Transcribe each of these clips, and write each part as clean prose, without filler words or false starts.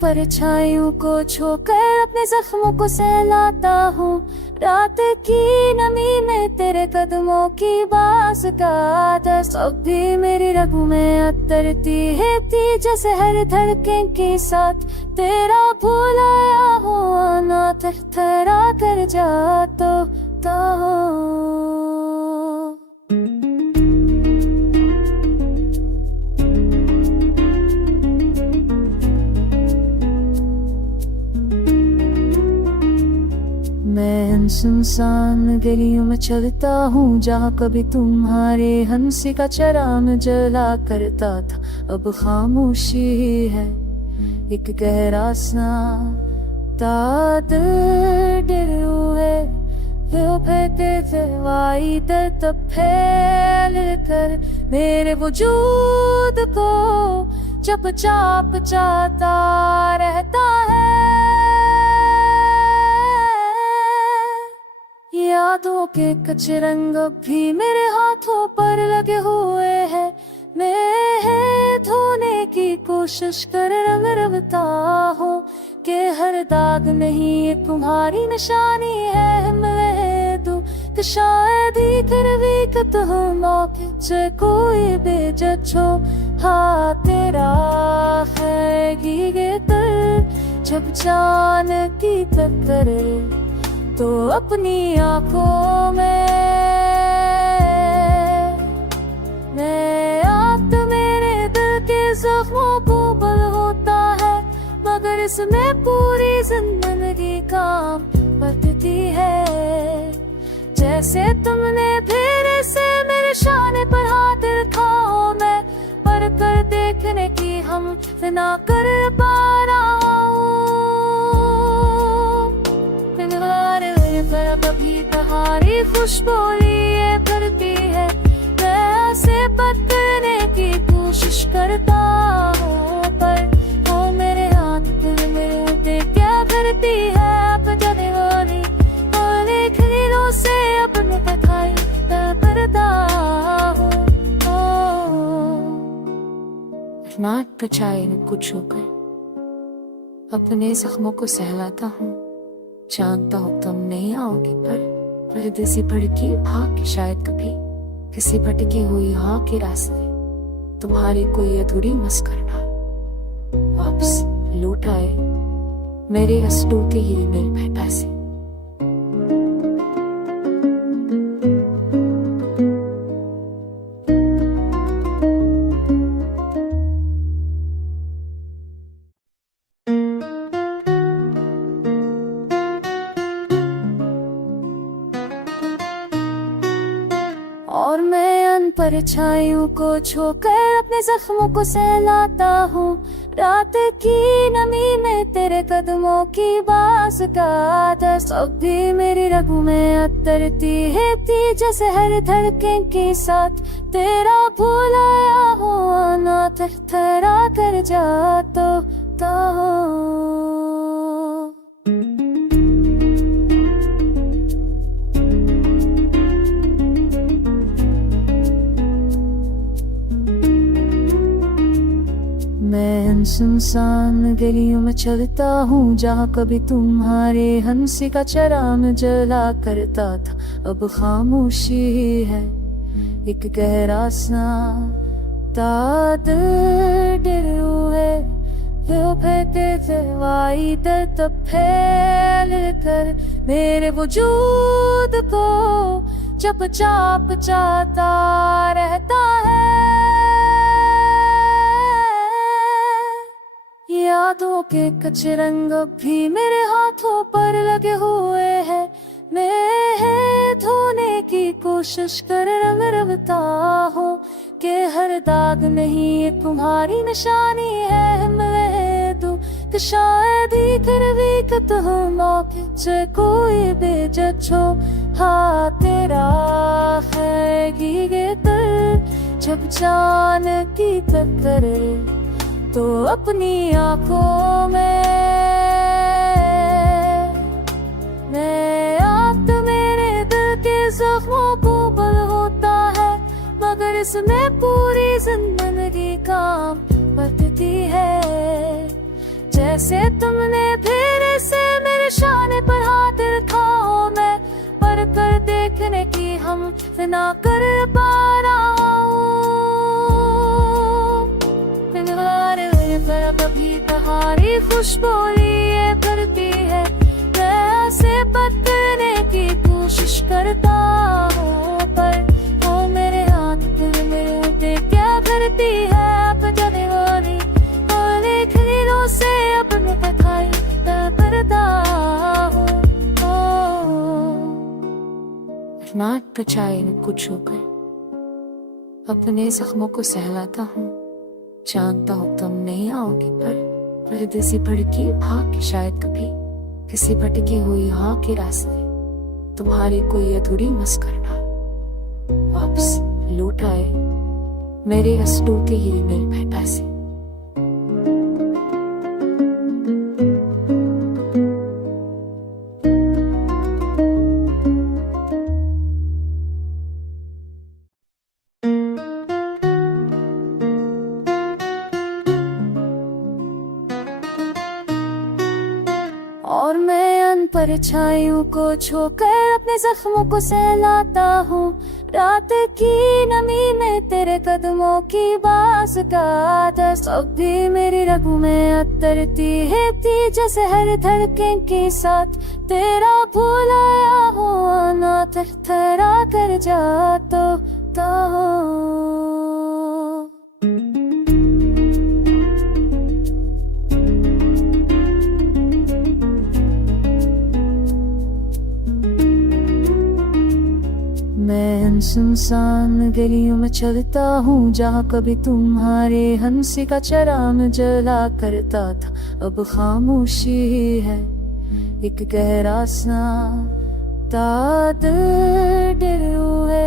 परछाइयों को छोकर अपने जख्मों को सहलाता हूँ। रात की नमी में तेरे कदमों की बास का दस अब भी मेरी रगों में अतरती है थी, जैसे हर धड़कन के साथ तेरा भुलाया हुआ ना थरथरा कर जाता हूँ। मैं सुनसान गलियों में चलता हूँ, जहाँ कभी तुम्हारे हंसी का चराग जला करता था, अब खामोशी है एक गहरा सा दिल हुए तब फैल कर मेरे वजूद को जब चाप जाता रहता है। यादों के कच्चे रंग भी मेरे हाथों पर लगे हुए हैं, मैं धोने की कोशिश कर रवता हूँ कि हर दाग नहीं ये तुम्हारी निशानी है। मैं दूं कि शायद ही कर भी कतहु मौके से कोई बेजो हाँ तेरा है ये दिल जब जान की टक्कर तो अपनी आंखों में मैं आप तो मेरे दिल के जख्मों को बल होता है, मगर इसमें पूरी जिंदगी काम बदती है। जैसे तुमने फिर से मेरे शाने पर हाथ रखा हो, मैं पर कर देखने की हम ना कर पा रहा हूँ। कभी तुम्हारी खुशबू ये करती है, मैं से पकड़ने की कोशिश करता हूँ, पर वो मेरे हाथ फिर मेरे क्या करती है अब जाने वाली और एक नीलों से अपने दिखाई करता हूँ। नाक पचाए कुछ होकर अपने जख्मों को सहलाता हूँ, जानता हूँ तुम नहीं आओगे, पर परदेसी भड़की भाग शायद कभी किसी भटकी हुई हाँ के रास्ते तुम्हारी कोई अधूरी मस्करा वापस लौट आए मेरे हंसटू के ही मिल में पैसे। और मैं अन परछाइयों को छोकर अपने जख्मों को सहलाता हूँ। रात की नमी में तेरे कदमों की बास का दस अब भी मेरी रगों में अतरती है थी, जैसे हर धड़कन के साथ तेरा भुलाया हुआ ना थरथरा कर जाता हूँ। मैं सुनसान गलियों में चलता हूँ, जहाँ कभी तुम्हारे हंसी का चराग जला करता था, अब खामोशी है एक गहरा सा दिल हुए तब फैल कर मेरे वजूद को जब चाप जाता रहता है। यादों के कच्चे रंग भी मेरे हाथों पर लगे हुए हैं, मैं धोने की कोशिश कर रवता हूँ कि हर दाग नहीं ये तुम्हारी निशानी है। मैं दूं कि शायद ही कर भी कतहु मौके से कोई बेजो हाँ तेरा है ये दिल जब जान की टक्कर तो अपनी आंखों में मैं आप तो मेरे दिल के जख्मों को बल होता है, मगर इसमें पूरी जिंदगी काम बदती है। जैसे तुमने फिर से मेरे शाने पर हाथ रखा हो, मैं पर कर देखने की हम ना कर पा रहा हूँ। पर कभी तुम्हारी खुशबू ये करती है, मैं से बात करने की कोशिश करता हूँ, पर वो मेरे हाथ फिर मेरे होते क्या करती है। अब जाने वाली और एक नीलों से अपने दिखाई करता हूँ। नाट बचाए कुछ होकर अपने जख्मों को सहलाता हूँ, जानता हूँ तुम नहीं आओगी, पर दिसी भड़की भाग के शायद कभी किसी भटकी हुई हाँ के रास्ते तुम्हारी कोई अधूरी मस्करना वापस लौट आए मेरे हंसू के ही मेरे भेटा से। और मैं अनपर छाइयों को छोकर अपने जख्मों को सहलाता हूँ, रात की नमी में तेरे कदमों की बास का दस अब भी मेरी रगों में अतरती है थी, जैसे हर धड़कन के साथ तेरा भुलाया हो ना थरथरा कर जाता हूँ। मैं सुनसान गलियों में चलता हूँ, जहाँ कभी तुम्हारे हंसी का चराग जला करता था, अब खामोशी है एक गहरा सा ताद डर हुए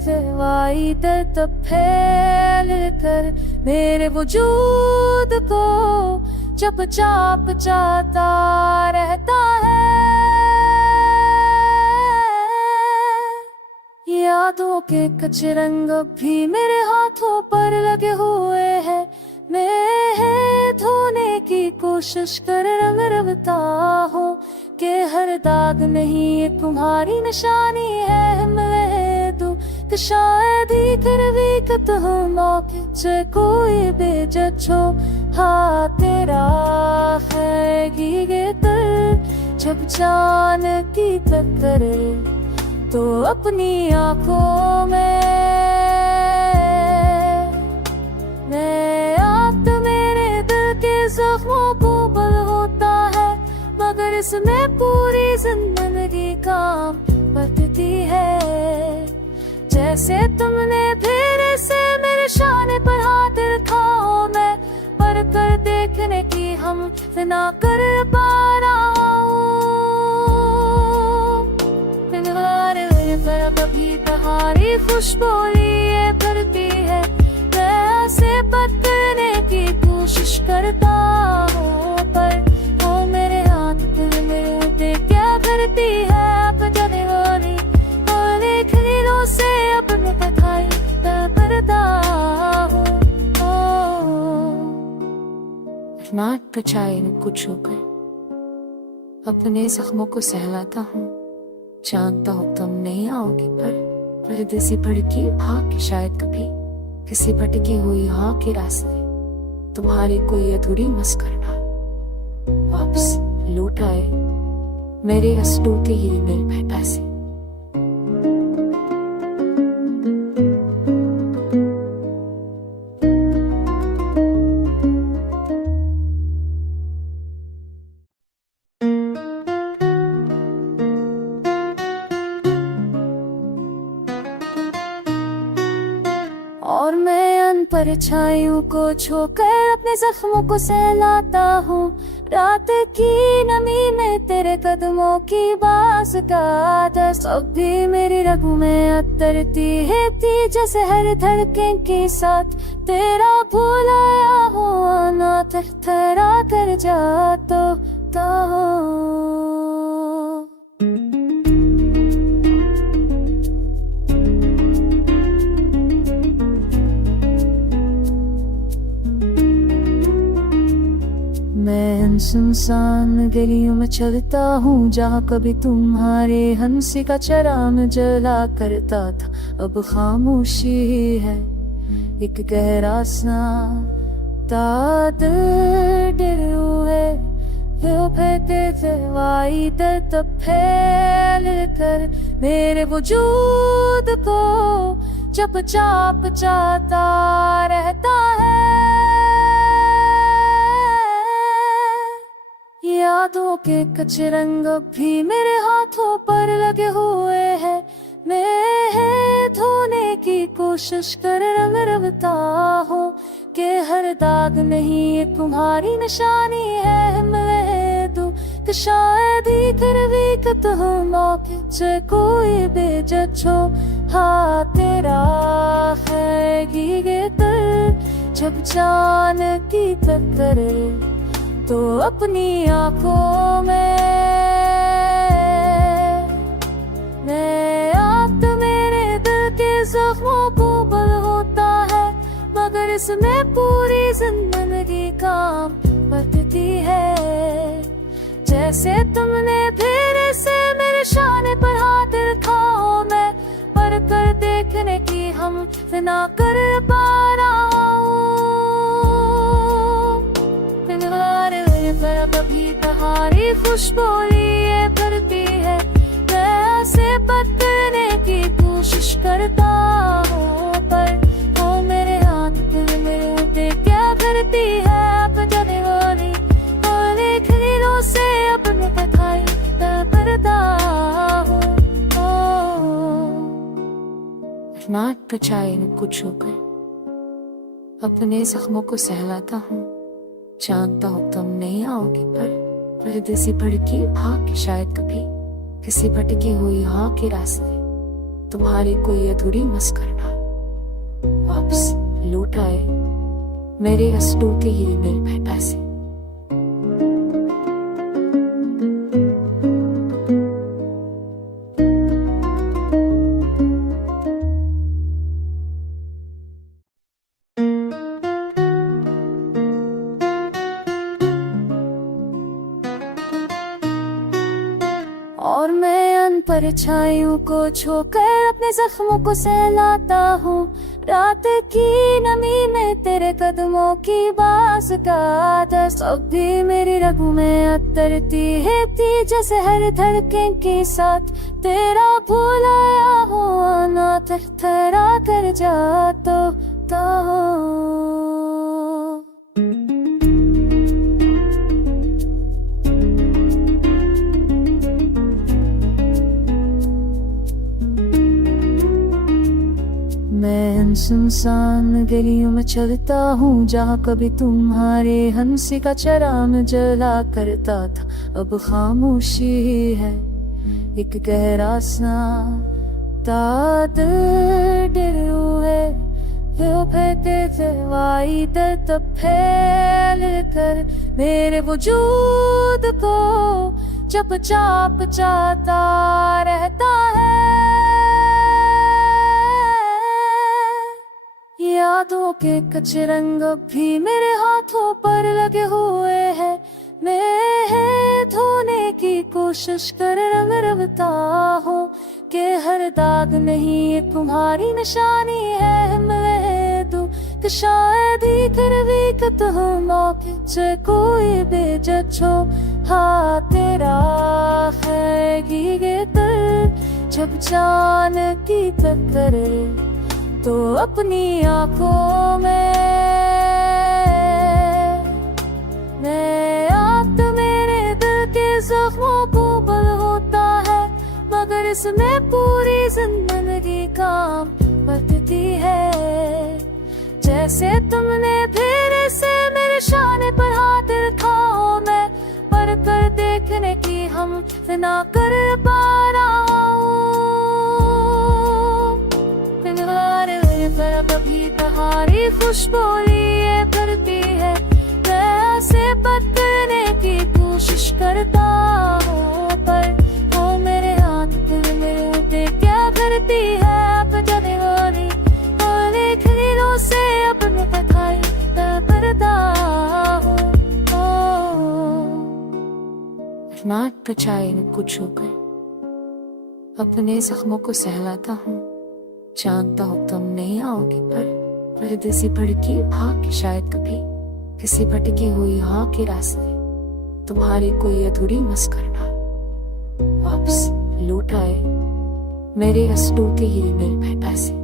फैलवाई दर्द फैल कर मेरे वजूद को जब चाप जाता रहता है। यादों के कच्चे रंग भी मेरे हाथों पर लगे हुए हैं, मैं धोने की कोशिश कर रंगता हूँ कि हर दाग नहीं ये तुम्हारी निशानी है। मैं तो शायद ही कर भी कत हूँ मौके से कोई बेजो हाँ तेरा है ये तर जब जान की टक्कर तो अपनी आंखों में मैं आप तो मेरे दिल के जख्मों को बल होता है, मगर इसमें पूरी जिंदगी काम बदती है। जैसे तुमने फिर से मेरे शाने पर हाथ रखा हो, मैं पर कर देखने की हम ना कर पा रहा हूँ। पर कभी तुम्हारी खुशबू ये करती है, मैं से बात करने की कोशिश करता हूँ, पर वो मेरे हाथ फिर मेरे होते क्या करती है। अब जाने वाली और एक नीलों से अपने दिखाई करता हूँ। नाट बचाए कुछ होकर अपने जख्मों को सहलाता हूँ, जानता हूँ तुम नहीं आओगी, पर दिसी भड़की भाग के शायद कभी किसी भटकी हुई हाँ के रास्ते तुम्हारी कोई अधूरी मस्करना वापस लौट आए मेरे हंसू के ही मेरे भेटा से। और मैं अनपर छाइयों को छोकर अपने जख्मों को सहलाता हूँ, रात की नमी में तेरे कदमों की बास का दस अब भी मेरी रगों में अतरती है थी, जैसे हर धड़कन के साथ तेरा भुलाया हो ना थरथरा कर जाता हूँ। सुनसान गलियों में चलता हूँ, जहाँ कभी तुम्हारे हंसी का चराग जला करता था, अब खामोशी ही है एक गहरा सा दिल हुए तब फैल कर मेरे वजूद को जब चाप जाता रहता है। यादों के कच्चे रंग भी मेरे हाथों पर लगे हुए हैं, मैं धोने की कोशिश कर रवता हूँ कि हर दाग नहीं ये तुम्हारी निशानी है। मैं दूं कि शायद ही कर विकत हूँ मौके से कोई बेजो हाँ तेरा है ये दिल जब जान की टक्कर तो अपनी आंखों में आप तो मेरे दिल के जख्मों को बल होता है, मगर इसमें पूरी जिंदगी काम बरतती है। जैसे तुमने फिर से मेरे शाने पर हाथ रखा हो, मैं पर कर देखने की हम ना कर पा रहा हूँ। कभी तुम्हारी खुशबू ये भरती है, मैं से बदलने की कोशिश करता हूँ, पर वो मेरे हाथ पर मेरे होते क्या करती है अब जाने वाली और एक नीलों से अपने दिखाई करता हूँ। नाट बचाए कुछ होकर अपने जख्मों को सहलाता हूँ, जानता हूँ तुम नहीं आओगे, पर दिसी भड़की भाग शायद कभी किसी भटकी हुई हाँ के रास्ते तुम्हारी कोई अधूरी मस्करा वापस लौट आए मेरे हंसू के ही मेरे भेटा से। और मैं परछाइयों को छोकर अपने जख्मों को सहलाता हूँ, रात की नमी में तेरे कदमों की बास का दस्त अब भी मेरी रगों में अतरती है थी, जैसे हर धड़कन के साथ तेरा भुलाया हुआ ना थरथरा कर जाता हूँ। मैं सुनसान गलियों में चलता हूँ, जहाँ कभी तुम्हारे हंसी का चराग जला करता था, अब खामोशी ही है एक गहरा सा दिल हुए तब फैल कर मेरे वजूद को जब चाप जाता रहता है। यादों के कच्चे रंग भी मेरे हाथों पर लगे हुए हैं, मैं धोने की कोशिश कर रवता हूँ कि हर दाग नहीं ये तुम्हारी निशानी है। मैं दूं कि शायद ही कर विकत हूँ मौके से कोई बेजो हाँ तेरा है ये दिल जब जान की टक्कर तो अपनी आंखों में आप तो मेरे दिल के जख्मों को बल होता है, मगर इसमें पूरी जिंदगी काम बरतती है। जैसे तुमने फिर से मेरे शाने पर हाथ रखा हो, मैं पर कर देखने की हम ना कर पा रहा हूँ। कभी तुम्हारी खुशबू ये भरती है, मैं से बदलने की कोशिश करता हूँ, पर वो मेरे हाथ पर मेरे होते क्या करती है अब जाने वाली और एक नीलों से अपने दिखाई करता हूँ। पे चाय कुछ होकर अपने जख्मों को सहलाता हूँ। जानता हूँ तुम नहीं आओगे, पर परदेसी भड़की भाग के शायद कभी किसी भटकी हुई हाँ के रास्ते तुम्हारी कोई अधूरी मस्करना वापस लौट आए मेरे हंस टूटे ही मेरे पैसे।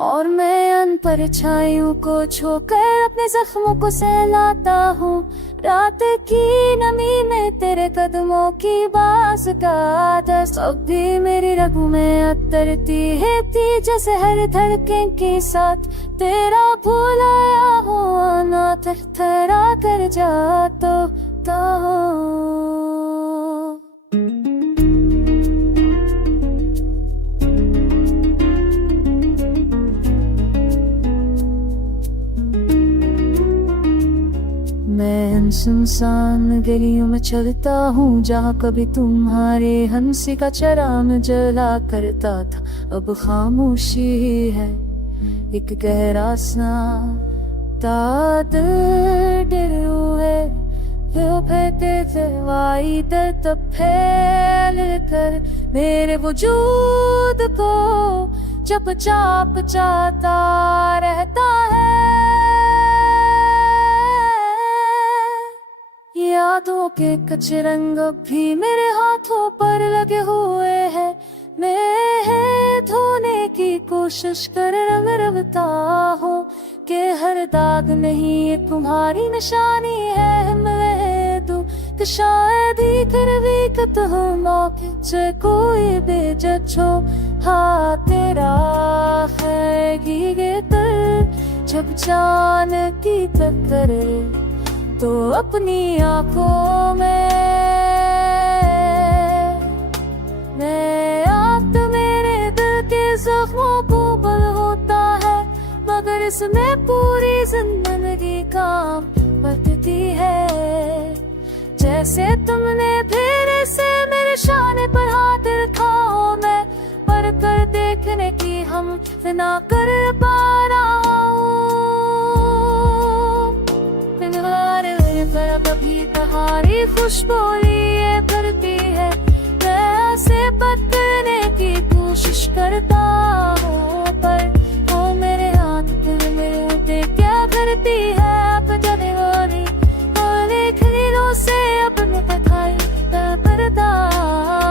और मैं अन परछाइयों को छोकर अपने जख्मों को सहलाता हूँ। रात की नमी में तेरे कदमों की बास का दस अब भी मेरी रगों में अतरती है थी, जैसे हर धड़कन के साथ तेरा भुलाया हुआ ना थरथरा कर जाता मैं सुनसान गलियों में चलता हूँ जहाँ कभी तुम्हारे हंसी का चराग जला करता था। अब खामोशी है एक गहरा सा दिल हुए तब फैल कर मेरे वजूद को जब चाप जाता रहता है। यादों के कच्चे रंग भी मेरे हाथों पर लगे हुए हैं। मैं धोने की कोशिश कर रवता हूँ कि हर दाग नहीं ये तुम्हारी निशानी है। मैं दूं कि शायद ही कर भी कतहु मौके से कोई बेजो हाँ तेरा है ये दिल जब जान की टक्कर तो अपनी आंखों में मैं आप तो मेरे दिल के जख्मों को बल होता है, मगर इसमें पूरी जिंदगी काम बरतती है। जैसे तुमने फिर से मेरे शाने पर हाथ रखा हो, मैं पर कर देखने की हम ना कर पा रहा कभी तुम्हारी खुशबोली ये करती है। मैं से पकड़ने की कोशिश करता हूँ, पर वो मेरे हाथ मेरे क्या करती है। अब जाने वाली खरीदों से अपने दिखाई करता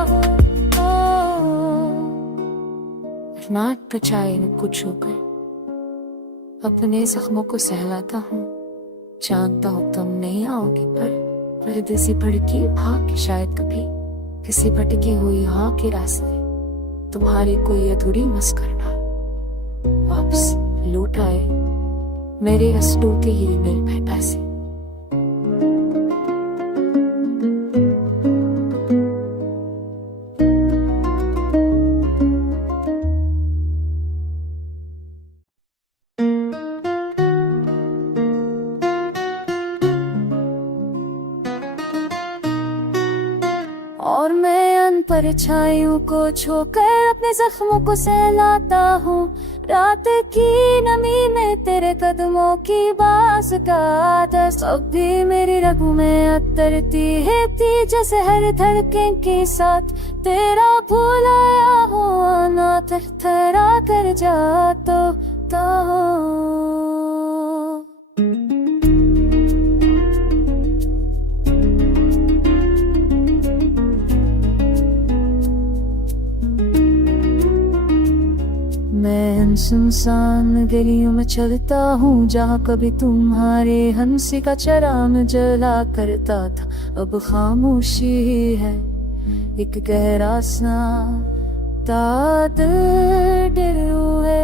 हूँ। नाक पे चाय कुछ होकर अपने जख्मों को सहलाता हूँ। जानता हूँ तुम नहीं आओगे, पर परदेसी भड़की भाग के शायद कभी किसी भटकी हुई हाँ के रास्ते तुम्हारी कोई अधूरी मस्करना वापस लौट आए मेरे हंस टूटे ही मेरे पैसे। और मैं अन परछाइयों को छोकर अपने जख्मों को सहलाता हूँ। रात की नमी में तेरे कदमों की बास का दस अब भी मेरी रगों में अतरती है थी, जैसे हर धड़कन के साथ तेरा भुलाया हुआ ना थरथरा कर जाता मैं सुनसान गलियों में चलता हूँ जहाँ कभी तुम्हारे हंसी का चराग जला करता था। अब खामोशी है एक गहरा सा दिल हुए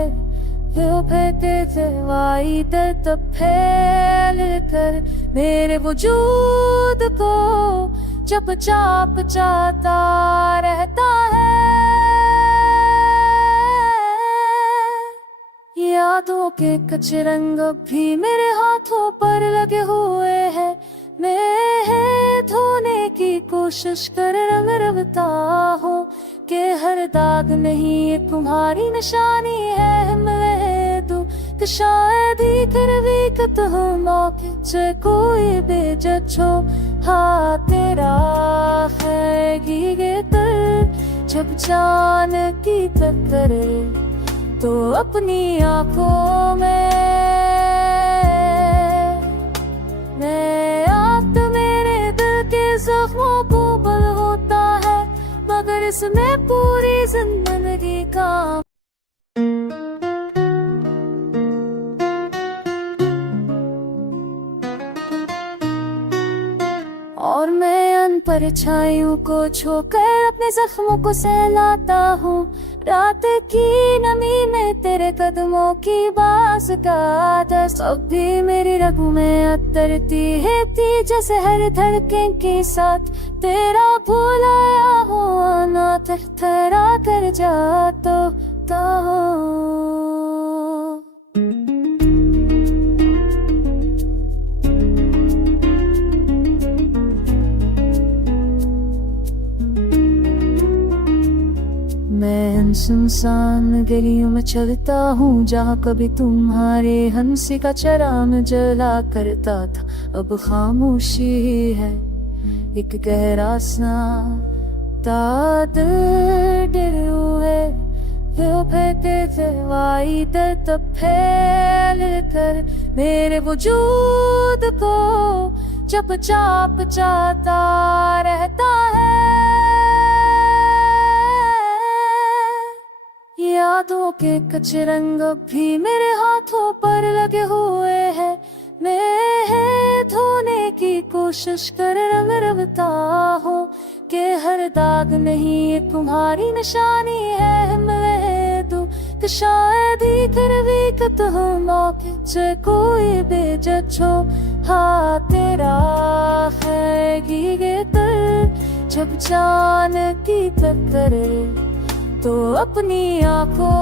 तब फैल कर मेरे वजूद को जब चाप जाता रहता है। यादों के कच्चे रंग भी मेरे हाथों पर लगे हुए हैं। मैं धोने की कोशिश कर रंग रवता हूँ कि हर दाग नहीं ये तुम्हारी निशानी है। मैं दू कि शायद ही कर विकत हूँ मौके से कोई बेजो हाँ तेरा है गीगे तर जब जान की टक्करे तो अपनी आंखों में आप मेरे दिल के जख्मों को बल होता है मगर इसमें पूरी जिंदगी का और मैं अन परछाइयों को छोकर अपने जख्मों को सहलाता हूँ। रात की नमी में तेरे कदमों की बास का दस्त अब भी मेरी रगों में अतरती है थी जैसे हर धड़कन के साथ तेरा भुलाया हुआ ना थरथरा कर जाता मैं सुनसान गलियों में चलता हूँ जहाँ कभी तुम्हारे हंसी का चराग जला करता था अब खामोशी है एक गहरा सा दिल हुए तब फैल कर मेरे वजूद को जब चाप जाता रहता है। यादों के कच्चे रंग भी मेरे हाथों पर लगे हुए हैं। मैं धोने की कोशिश कर रंग रवता हूँ कि हर दाग नहीं ये तुम्हारी निशानी है। मैं दू कि शायद ही कर विकत हूँ मौके से कोई बेजो हाँ तेरा है गीगे तर जब जान की टक्करे तो अपनी आंखों